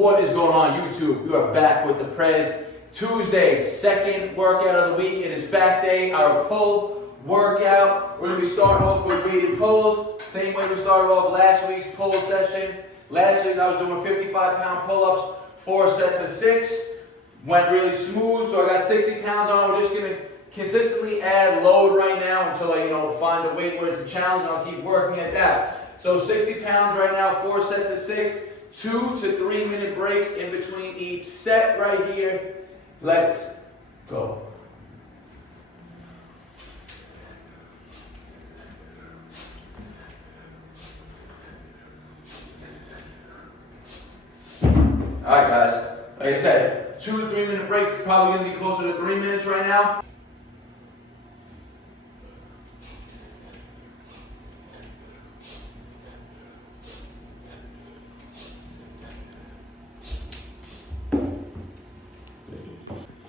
What is going on, YouTube? We are back with the Prez. Tuesday, second workout of the week. It is back day, our pull workout. We're going to be starting off with weighted pulls. Same way we started off last week's pull session. Last week I was doing 55-pound pull-ups, 4 sets of 6. Went really smooth, so I got 60 pounds on. We're just going to consistently add load right now until I, find a weight where it's a challenge, and I'll keep working at that. So 60 pounds right now, 4 sets of 6. 2 to 3 minute breaks in between each set right here. Let's go. Alright guys, like I said, 2 to 3 minute breaks. It's probably going to be closer to 3 minutes right now.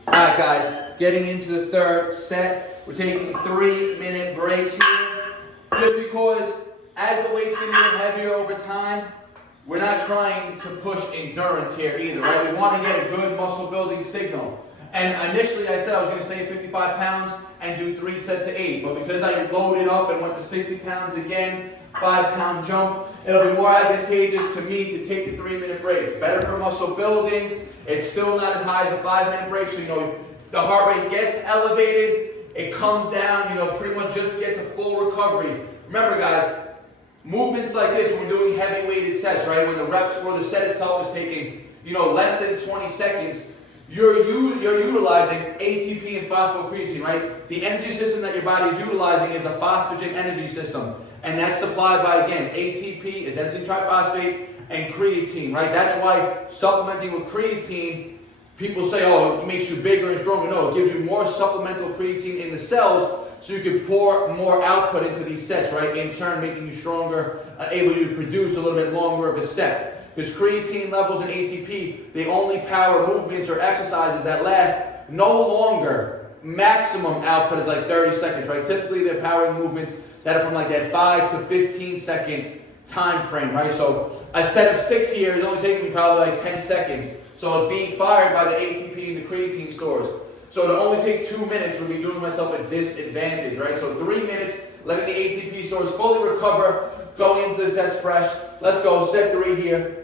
Alright guys, getting into the third set. We're taking 3 minute breaks here. Just because as the weight's going to get heavier over time, we're not trying to push endurance here either, right? We want to get a good muscle building signal. And initially I said I was going to stay at 55 pounds and do 3 sets of 8. But because I loaded up and went to 60 pounds again, 5-pound jump, it'll be more advantageous to me to take the 3 minute breaks. Better for muscle building. It's still not as high as a 5 minute break, so the heart rate gets elevated, it comes down, pretty much just gets a full recovery. Remember guys, movements like this, when we're doing heavy weighted sets, right, when the reps or the set itself is taking, less than 20 seconds, you're utilizing ATP and phosphocreatine, right? The energy system that your body is utilizing is the phosphagen energy system. And that's supplied by, again, ATP, adenosine triphosphate, and creatine, right? That's why supplementing with creatine, people say, oh, it makes you bigger and stronger. No, it gives you more supplemental creatine in the cells so you can pour more output into these sets, right? In turn, making you stronger, able to produce a little bit longer of a set. Because creatine levels and ATP, they only power movements or exercises that last no longer. Maximum output is like 30 seconds, right? Typically, they're powering movements that are from like that 5 to 15 second time frame, right? So a set of 6 here is only taking me probably like 10 seconds. So it's being fired by the ATP and the creatine stores. So to only take 2 minutes would be doing myself a disadvantage, right? So 3 minutes, letting the ATP stores fully recover, going into the sets fresh. Let's go, set 3 here.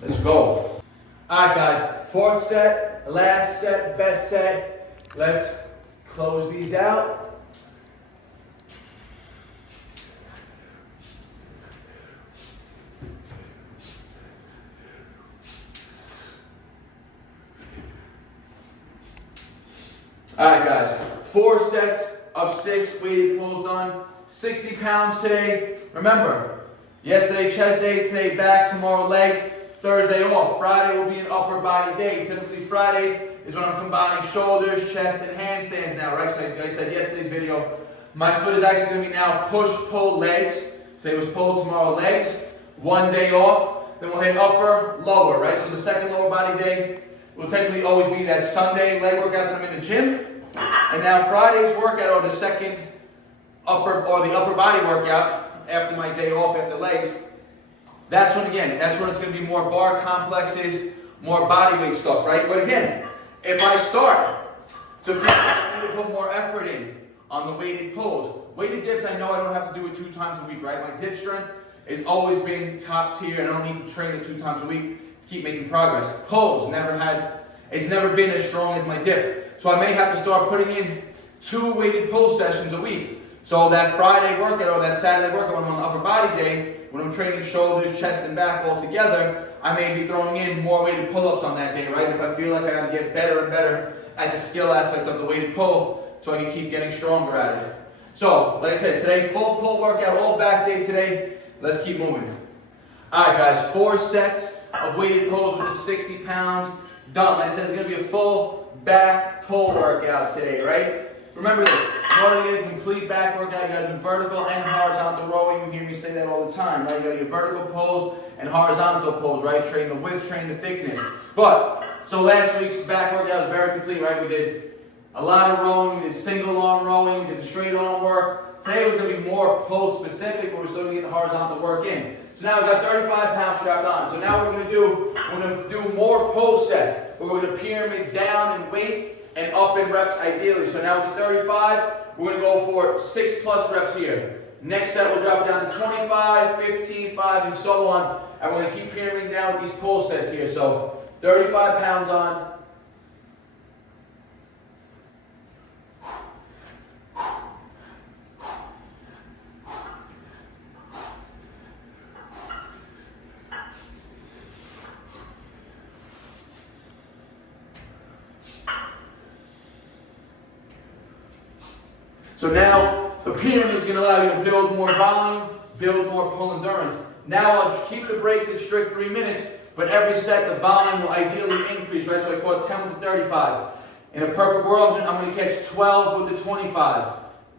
Let's go. Alright guys, 4th set, last set, best set. Let's close these out. Alright guys, 4 sets of 6 weighted pulls done. 60 pounds today. Remember, yesterday chest day, today back, tomorrow legs. Thursday off. Friday will be an upper body day. Typically Fridays is when I'm combining shoulders, chest, and handstands now, right? So like I said yesterday's video, my split is actually going to be now push, pull, legs. Today was pull, tomorrow legs. 1 day off. Then we'll hit upper, lower, right? So the second lower body day will technically always be that Sunday leg workout that I'm in the gym. And now Friday's workout or the second upper body workout after my day off after legs. That's when it's going to be more bar complexes, more body weight stuff, right? But again, if I start to feel like I need to put more effort in on the weighted pulls, weighted dips, I know I don't have to do it 2 times a week, right? My dip strength has always been top tier, and I don't need to train it 2 times a week to keep making progress. Pulls, it's never been as strong as my dip. So I may have to start putting in 2 weighted pull sessions a week. So that Friday workout or that Saturday workout when I'm on the upper body day, when I'm training shoulders, chest, and back all together, I may be throwing in more weighted pull-ups on that day, right? If I feel like I got to get better and better at the skill aspect of the weighted pull so I can keep getting stronger at it. So, like I said, today, full pull workout, all back day today. Let's keep moving. All right, guys, 4 sets of weighted pulls with the 60 pounds done. Like I said, it's going to be a full back pull workout today, right? Remember this, in order to get a complete back workout, you gotta do vertical and horizontal rowing. You hear me say that all the time, right? You gotta get vertical pulls and horizontal pulls, right? Train the width, train the thickness. But, so last week's back workout was very complete, right? We did a lot of rowing. We did single arm rowing, we did straight arm work. Today we're going to be more pull specific, but we're still going to get the horizontal work in. So now we've got 35 pounds strapped on. So now we're going to do more pull sets. We're going to pyramid down in weight and up in reps ideally. So now with the 35, we're going to go for 6+ reps here. Next set we'll drop down to 25, 15, 5, and so on. And we're going to keep pyramiding down with these pull sets here. So 35 pounds on. So now the pyramid is going to allow you to build more volume, build more pull endurance. Now I'll keep the breaks at strict 3 minutes, but every set the volume will ideally increase, right? So I call it 10 with the 35. In a perfect world, I'm going to catch 12 with the 25,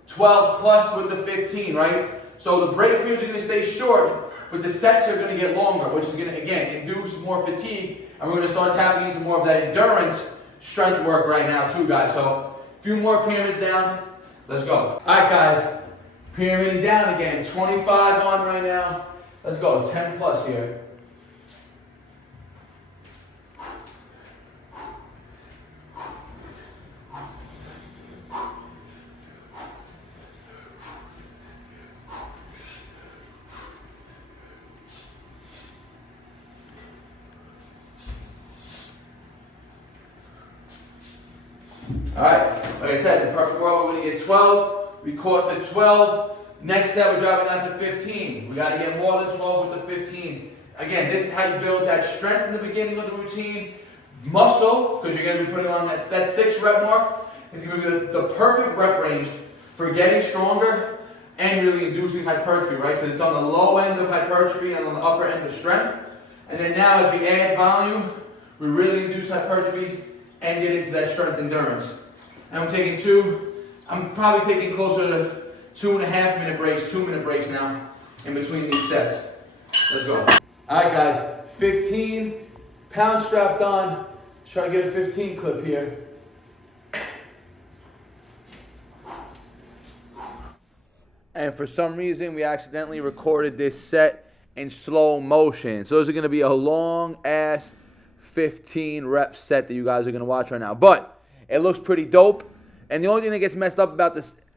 12 plus with the 15, right? So the break periods are going to stay short, but the sets are going to get longer, which is going to, again, induce more fatigue, and we're going to start tapping into more of that endurance strength work right now too, guys. So a few more pyramids down. Let's go. All right, guys. Pyramiding down again. 25 on right now. Let's go. 10 plus here. All right, like I said, in the perfect world, we're going to get 12. We caught the 12. Next set, we're dropping down to 15. We got to get more than 12 with the 15. Again, this is how you build that strength in the beginning of the routine. Muscle, because you're going to be putting on that 6 rep mark. It's going to be the perfect rep range for getting stronger and really inducing hypertrophy, right? Because it's on the low end of hypertrophy and on the upper end of strength. And then now, as we add volume, we really induce hypertrophy and get into that strength endurance. And I'm probably taking closer to 2.5 minute breaks, 2-minute breaks now in between these sets. Let's go. All right, guys, 15 pounds strapped on. Let's try to get a 15 clip here. And for some reason, we accidentally recorded this set in slow motion. So those are going to be a long-ass 15 rep set that you guys are going to watch right now. But it looks pretty dope. And the only thing that gets messed up about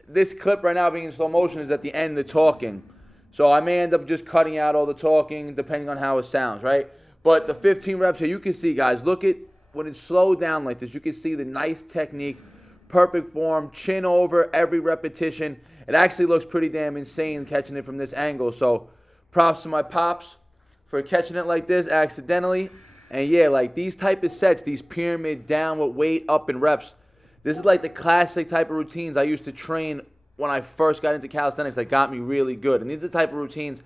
this clip right now being in slow motion is at the end, the talking. So I may end up just cutting out all the talking depending on how it sounds, right? But the 15 reps here, you can see, guys, look at when it's slowed down like this, you can see the nice technique, perfect form, chin over every repetition. It actually looks pretty damn insane catching it from this angle. So props to my pops for catching it like this accidentally. And yeah, like these type of sets, these pyramid down with weight up in reps, this is like the classic type of routines I used to train when I first got into calisthenics that got me really good. And these are the type of routines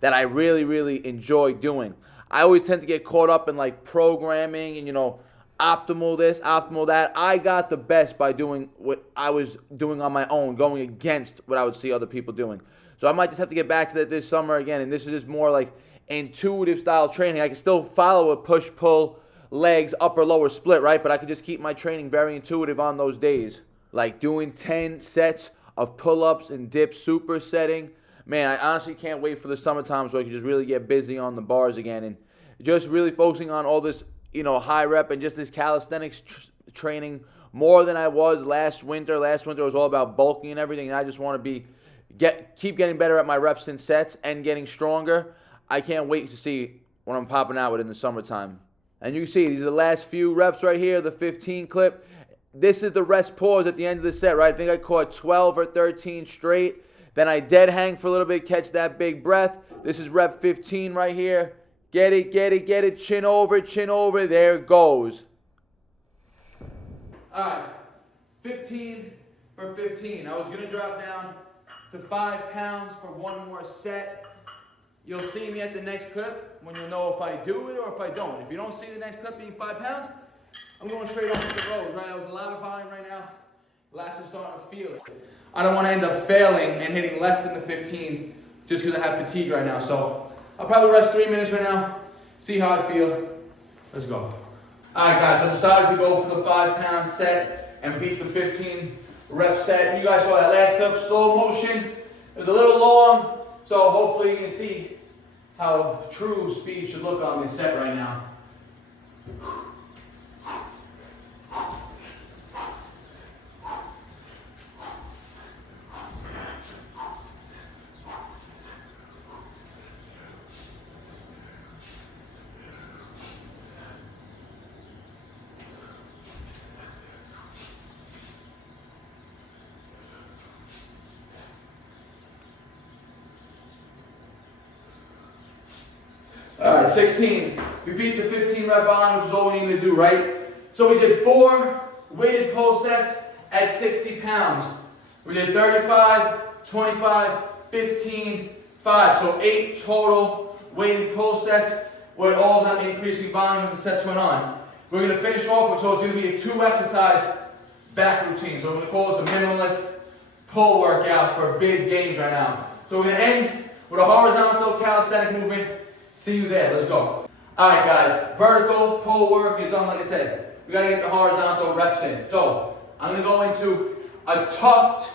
that I really, really enjoy doing. I always tend to get caught up in like programming and, optimal this, optimal that. I got the best by doing what I was doing on my own, going against what I would see other people doing. So I might just have to get back to that this summer again. And this is just more like intuitive style training. I can still follow a push-pull, legs, upper lower split, right? But I can just keep my training very intuitive on those days. Like doing 10 sets of pull-ups and dips, supersetting. Man, I honestly can't wait for the summertime so I can just really get busy on the bars again and just really focusing on all this, high rep and just this calisthenics training more than I was last winter. Last winter was all about bulking and everything, and I just want to keep getting better at my reps and sets and getting stronger. I can't wait to see what I'm popping out with in the summertime. And you can see, these are the last few reps right here, the 15 clip. This is the rest pause at the end of the set, right? I think I caught 12 or 13 straight. Then I dead hang for a little bit, catch that big breath. This is rep 15 right here. Get it, get it, get it. Chin over, there it goes. All right, 15 for 15. I was going to drop down to 5 pounds for one more set. You'll see me at the next clip when you'll know if I do it or if I don't. If you don't see the next clip being 5 pounds, I'm going straight off the road, right? I was a lot of volume right now. Lats are starting to feel it. I don't want to end up failing and hitting less than the 15 just because I have fatigue right now. So I'll probably rest 3 minutes right now, see how I feel. Let's go. All right, guys, I decided to go for the 5 pound set and beat the 15 rep set. You guys saw that last clip, slow motion. It was a little long, so hopefully you can see how true speed should look on this set right now. All right, 16. We beat the 15 rep volume, which is all we need to do, right? So we did 4 weighted pull sets at 60 pounds. We did 35, 25, 15, 5. So 8 total weighted pull sets with all of them increasing volume as the sets went on. We're going to finish off with, so it's going to be a 2 exercise back routine. So we're going to call this a minimalist pull workout for big gains right now. So we're going to end with a horizontal calisthenic movement. See you there, let's go. All right guys, vertical pull work, you're done like I said. We gotta get the horizontal reps in. So, I'm gonna go into a tucked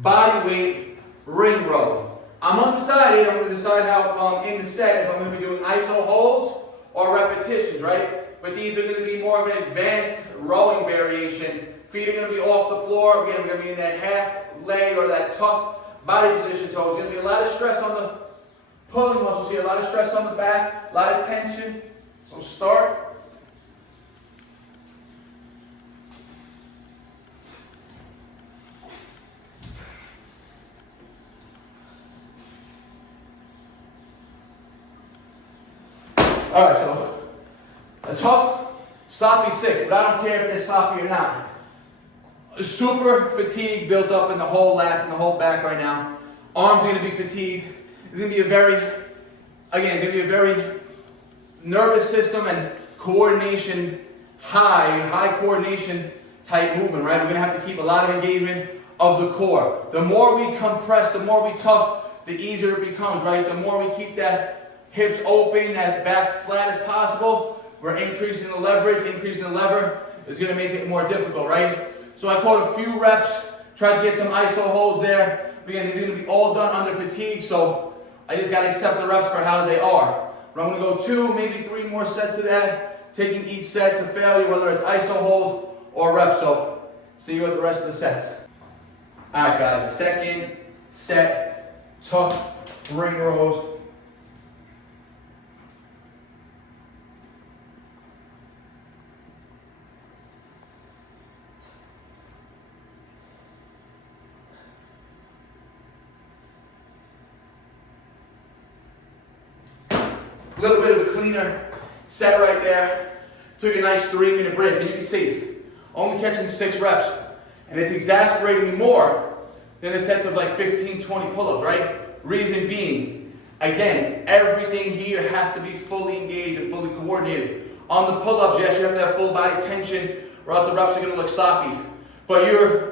body weight ring row. I'm undecided, I'm gonna decide how in the set if I'm gonna be doing iso holds or repetitions, right? But these are gonna be more of an advanced rowing variation. Feet are gonna be off the floor, again, we're gonna be in that half leg or that tucked body position. So it's gonna be a lot of stress on the pulling muscles here, a lot of stress on the back, a lot of tension. So start. All right, so a tough, sloppy 6, but I don't care if they're sloppy or not. Super fatigue built up in the whole lats and the whole back right now. Arms are going to be fatigued. It's going to be a very nervous system and coordination, high coordination type movement, right? We're going to have to keep a lot of engagement of the core. The more we compress, the more we tuck, the easier it becomes, right? The more we keep that hips open, that back flat as possible, we're increasing the leverage. Increasing the lever is going to make it more difficult, right? So I caught a few reps, tried to get some iso holds there. Again, these are going to be all done under fatigue, so I just got to accept the reps for how they are. But I'm going to go 2, maybe 3 more sets of that, taking each set to failure, whether it's iso holds or reps. So see you at the rest of the sets. All right, guys, second set, tuck ring rows. A little bit of a cleaner set right there. Took a nice 3-minute break, and you can see, only catching 6 reps. And it's exasperating me more than the sets of like 15, 20 pull-ups, right? Reason being, again, everything here has to be fully engaged and fully coordinated. On the pull-ups, yes, you have to have full body tension, or else the reps are going to look sloppy. But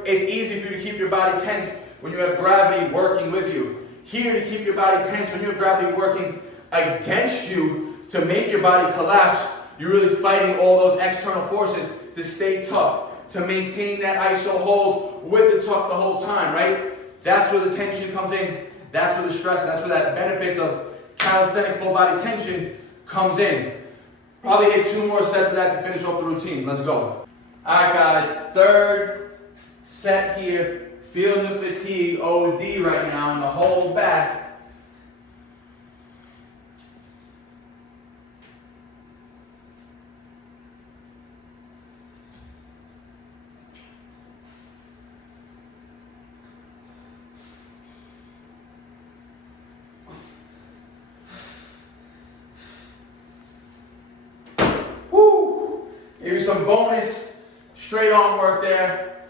it's easy for you to keep your body tense when you have gravity working with you. Here, to keep your body tense when you have gravity working against you to make your body collapse, you're really fighting all those external forces to stay tucked, to maintain that iso hold with the tuck the whole time, right? That's where the tension comes in. That's where the stress, and that's where that benefits of calisthenic full body tension comes in. Probably hit 2 more sets of that to finish off the routine. Let's go. All right, guys, 3rd set here. Feeling the fatigue OD right now in the whole back. Maybe some bonus straight arm work there.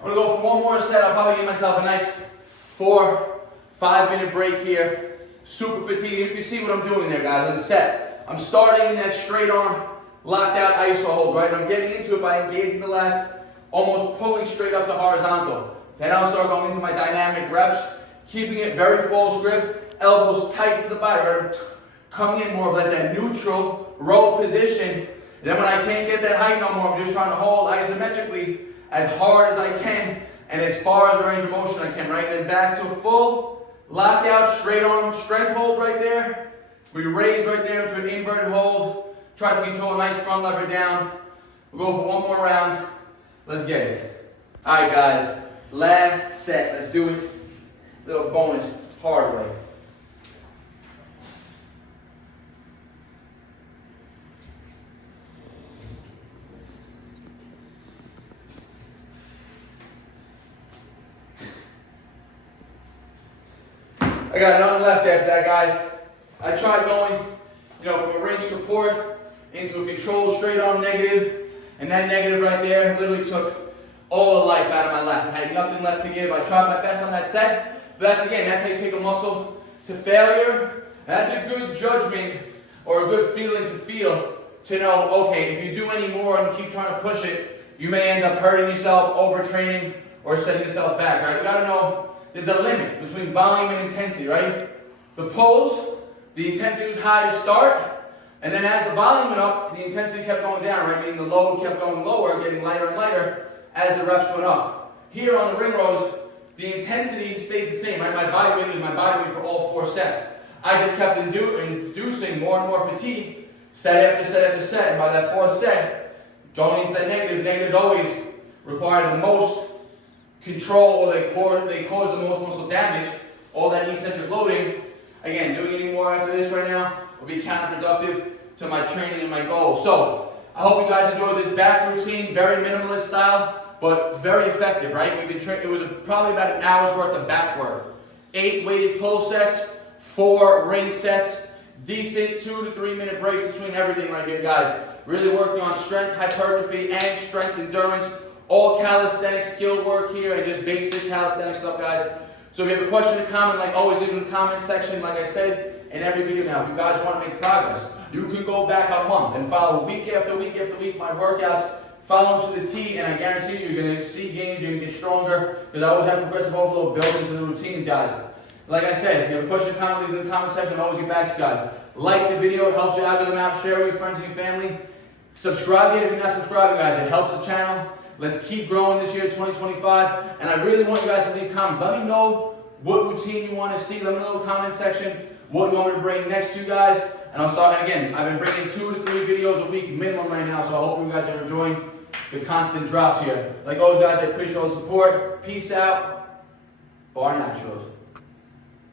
I'm gonna go for 1 more set. I'll probably give myself a nice 4-5 minute break here. Super fatigued. You can see what I'm doing there, guys, on the set. I'm starting in that straight arm, locked out iso hold, right? And I'm getting into it by engaging the lats, almost pulling straight up to horizontal. Then I'll start going into my dynamic reps, keeping it very false grip, elbows tight to the body, right? Coming in more of like that neutral row position. And then when I can't get that height no more, I'm just trying to hold isometrically. as hard as I can and as far as the range of motion I can, right? And then back to a full lockout, straight arm strength hold right there. We raise right there into an inverted hold. Try to control a nice front lever down. We'll go for one more round. Let's get it. All right, guys. Last set. Let's do it. Little bonus hard way. I got nothing left after that, guys. I tried going, from a range support into a controlled straight arm negative, and that negative right there literally took all the life out of my left. I had nothing left to give. I tried my best on that set, but that's how you take a muscle to failure. And that's a good judgment or a good feeling to feel to know, okay, if you do any more and keep trying to push it, you may end up hurting yourself, overtraining, or setting yourself back, right? You gotta know there's a limit between volume and intensity, right? The pulls, the intensity was high to start, and then as the volume went up, the intensity kept going down, right? Meaning the load kept going lower, getting lighter and lighter as the reps went up. Here on the ring rows, the intensity stayed the same, right? My body weight was my body weight for all 4 sets. I just kept inducing more and more fatigue, set after set after set, and by that 4th set, going into that negatives always require the most control, or they cause the most muscle damage, all that eccentric loading. Again, doing any more after this right now will be counterproductive to my training and my goals. So, I hope you guys enjoyed this back routine, very minimalist style, but very effective, right? It was probably about an hour's worth of back work. 8 weighted pull sets, 4 ring sets, decent 2 to 3 minute breaks between everything right here, guys. Really working on strength, hypertrophy, and strength endurance. All calisthenic skill work here and just basic calisthenic stuff, guys. So if you have a question or comment, like always, leave in the comment section. Like I said in every video now, if you guys want to make progress, you can go back a month and follow week after week after week my workouts. Follow them to the T, and I guarantee you, you're going to see gains, you're going to get stronger, because I always have progressive overload built into the routine, guys. Like I said, if you have a question or comment, leave in the comment section. I'll always get back to you guys. Like the video, it helps your algorithm out. Share it with your friends and your family. Subscribe yet if you're not subscribing, guys. It helps the channel. Let's keep growing this year, 2025. And I really want you guys to leave comments. Let me know what routine you want to see. Let me know in the comment section what you want me to bring next to you guys. And I'll start. And again, I've been bringing 2 to 3 videos a week minimum right now. So I hope you guys are enjoying the constant drops here. Like always, guys, I appreciate all the support. Peace out. BARNATURALS.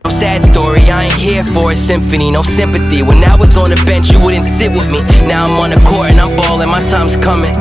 No sad story, I ain't here for a symphony, no sympathy. When I was on the bench, you wouldn't sit with me. Now I'm on the court and I'm balling, my time's coming.